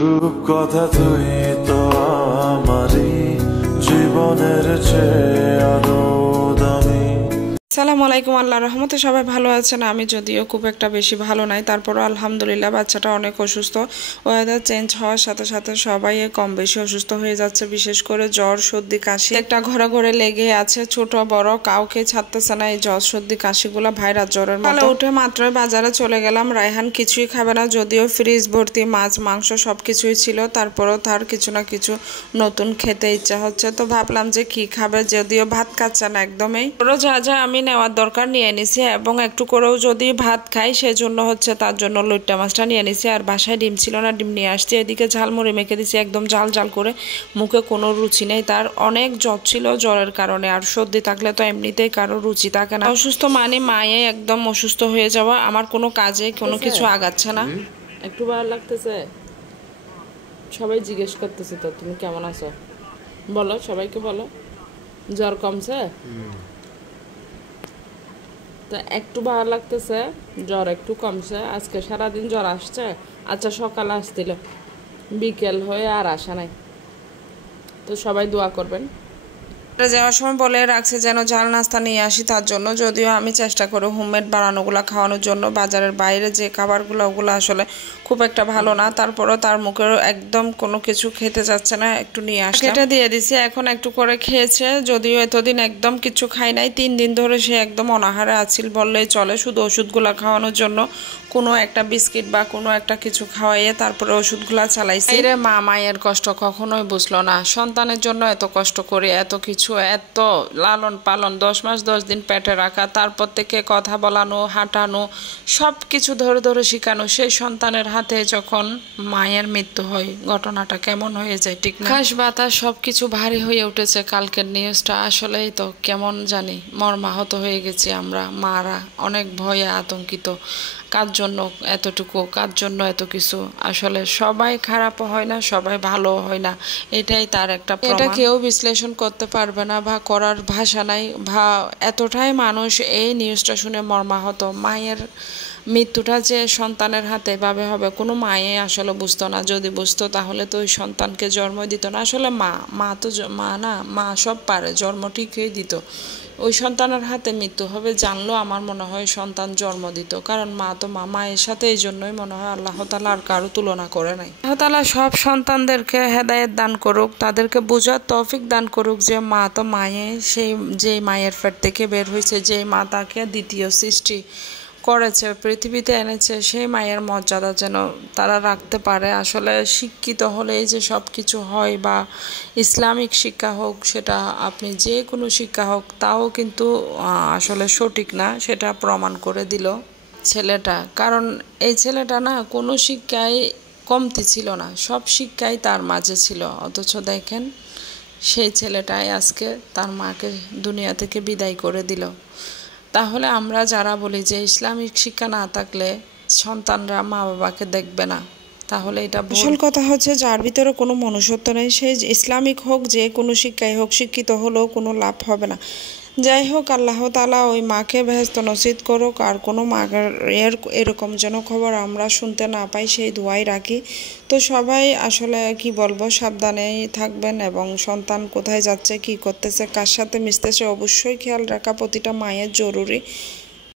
রূপকথা তুই তো আমারই জীবনের চেয়ে আরো দামি। আসসালামু আলাইকুম, আল্লাহর রহমতে সবাই ভালো আছেন। আমি যদিও খুব একটা বেশি ভালো নাই, তারপরও আলহামদুলিল্লাহ বাচ্চাটা অনেক অসুস্থ। ওয়েদার চেঞ্জ হওয়ার সাথে সাথে সবাই কম বেশি অসুস্থ হয়ে যাচ্ছে, বিশেষ করে জ্বর সর্দি কাশি একটা ঘরে ঘরে লেগে আছে। ছোট বড় কাউকে ছাড়তেছে না এই জ্বর সর্দি কাশিগুলো, ভাইরাস জ্বরের মতো। উঠে মাত্রই বাজারে চলে গেলাম। রায়হান কিছুই খাবে না, যদিও ফ্রিজ ভর্তি মাছ মাংস সবকিছুই ছিল, তারপরও তার কিছু না কিছু নতুন খেতে ইচ্ছা হচ্ছে। তো ভাবলাম যে কি খাবে, যদিও ভাত খাচ্ছে না একদমই। যা যা আমি নেওয়ার দরকার নিয়ে নিছি, এবং একটু করেও যদি ভাত খাই সেজন্য হচ্ছে তার জন্য লইট্টা মাছটা নিয়ে নিছি। আর বাসায় ডিম ছিল না, ডিম নিয়ে আসছি। এদিকে ঝালমুড়ি মেখে দিছি একদম জাল জাল করে, মুখে কোনো রুচি নেই। তার অনেক জ্বর ছিল, জ্বরের কারণে। আর সর্দি থাকলে তো এমনিতেই কারো রুচি থাকে না। অসুস্থ মানে মায়ে একদম অসুস্থ হয়ে যাওয়া। আমার কোনো কাজে কোনো কিছু আগাচ্ছে না। একটু ভালো লাগতেছে, সবাই জিজ্ঞেস করতেছে তো তুমি কেমন আছো, বলো সবাইকে বলো। জ্বর কমছে তো একটু ভালো লাগতেছে, জ্বর একটু কমছে। আজকে সারাদিন জ্বর আসছে। আচ্ছা সকালে আসছিল, বিকেল হয়ে আর আসা নাই। তো সবাই দোয়া করবেন। যাওয়ার সময় বলে রাখছে যেন ঝাল নাস্তা নিয়ে আসি তার জন্য, যদিও আমি চেষ্টা করি হোমমেড বানানোগুলো খাওয়ানোর জন্য। বাজারের বাইরে যে খাবারগুলো ওগুলো আসলে খুব একটা ভালো না, তারপরও তার মুখের একদম কোনো কিছু খেতে যাচ্ছে না। একটু নিয়ে আসি, এটা দিয়ে দিছি, এখন একটু করে খেয়েছে। যদিও এতদিন একদম কিছু খাই নাই, 3 দিন ধরে সে একদম অনাহারে আছিল বললেই চলে। শুধু ওষুধগুলো খাওয়ানোর জন্য কোনো একটা বিস্কিট বা কোনো একটা কিছু খাওয়াইয়ে তারপরে ওষুধগুলা চালাইছি। রে মা মায়ের কষ্ট কখনোই বুঝলো না। সন্তানের জন্য এত কষ্ট করে, এত কিছু, এত লালন পালন, 10 মাস 10 দিন পেটে রাখা, তারপর থেকে কথা বলানো, হাঁটানো, সব কিছু ধরে ধরে শেখানো। সেই সন্তানের হাতে যখন মায়ের মৃত্যু হয়, ঘটনাটা কেমন হয়ে যায় ঠিক না? ঘাস বাতাস সব কিছু ভারী হয়ে উঠেছে। কালকের নিউজটা আসলেই তো কেমন জানি মর্মাহত হয়ে গেছি আমরা মারা, অনেক ভয়ে আতঙ্কিত। কার জন্য এতটুকু, কার জন্য এত কিছু। আসলে সবাই খারাপ হয় না, সবাই ভালো হয় না, এটাই তার একটা প্রমাণ। এটা কেউ বিশ্লেষণ করতে পারবে না বা করার ভাষা নাই। এতটাই মানুষ এই নিউজটা শুনে মর্মাহত। মায়ের মৃত্যুটা যে সন্তানের হাতে এভাবে হবে কোনো মায়ে আসলে বুঝতো না। যদি বুঝতো তাহলে তো ওই সন্তানকে জন্ম দিত না। আসলে মা তো মা না, মা সব পারে, জন্ম ঠিকই দিত। ওই সন্তানের হাতে মৃত্যু হবে জানলো আমার মনে হয় সন্তান জন্ম দিত, কারণ মা তো মায়ের সাথে। এই জন্যই মনে হয় আল্লাহ তাআলা আর কারো তুলনা করে নাই। আল্লাহ তাআলা সব সন্তানদেরকে হেদায়েত দান করুক, তাদেরকে বোঝার তৌফিক দান করুক যে মা তো মায়ে, সেই যে মায়ের পেট থেকে বের হয়েছে, যে মা তাকে দ্বিতীয় সৃষ্টি করেছে, পৃথিবীতে এনেছে, সেই মায়ের মর্যাদা যেন তারা রাখতে পারে। আসলে শিক্ষিত হলেই যে সব কিছু হয়, বা ইসলামিক শিক্ষা হোক, সেটা আপনি যে কোনো শিক্ষা হোক, তাও কিন্তু আসলে সঠিক না, সেটা প্রমাণ করে দিল ছেলেটা। কারণ এই ছেলেটা না কোনো শিক্ষায় কমতি ছিল না, সব শিক্ষাই তার মাঝে ছিল। অথচ দেখেন সেই ছেলেটাই আজকে তার মাকে দুনিয়া থেকে বিদায় করে দিল। তাহলে আমরা যারা বলি যে ইসলামিক শিক্ষা না থাকলে সন্তানরা মা বাবাকে দেখবে না, তাহলে এটা আসল কথা হচ্ছে যার ভিতরে কোনো মনুষ্যত্ব নেই, সে ইসলামিক হোক যে কোনো শিক্ষাই হোক, শিক্ষিত হলেও কোনো লাভ হবে না। যাই হোক, আল্লাহ তাআলা ওই মাকে বেহেশত নসিব করুক, আর কোনো মায়ের এরকম যেন খবর আমরা শুনতে না পাই, সেই দোয়াই রাখি। তো সবাই আসলে কি বলবো, সাবধানেই থাকবেন, এবং সন্তান কোথায় যাচ্ছে, কি করতেছে, কার সাথে মিশতেছে, অবশ্যই খেয়াল রাখা প্রতিটা মায়ের জরুরি।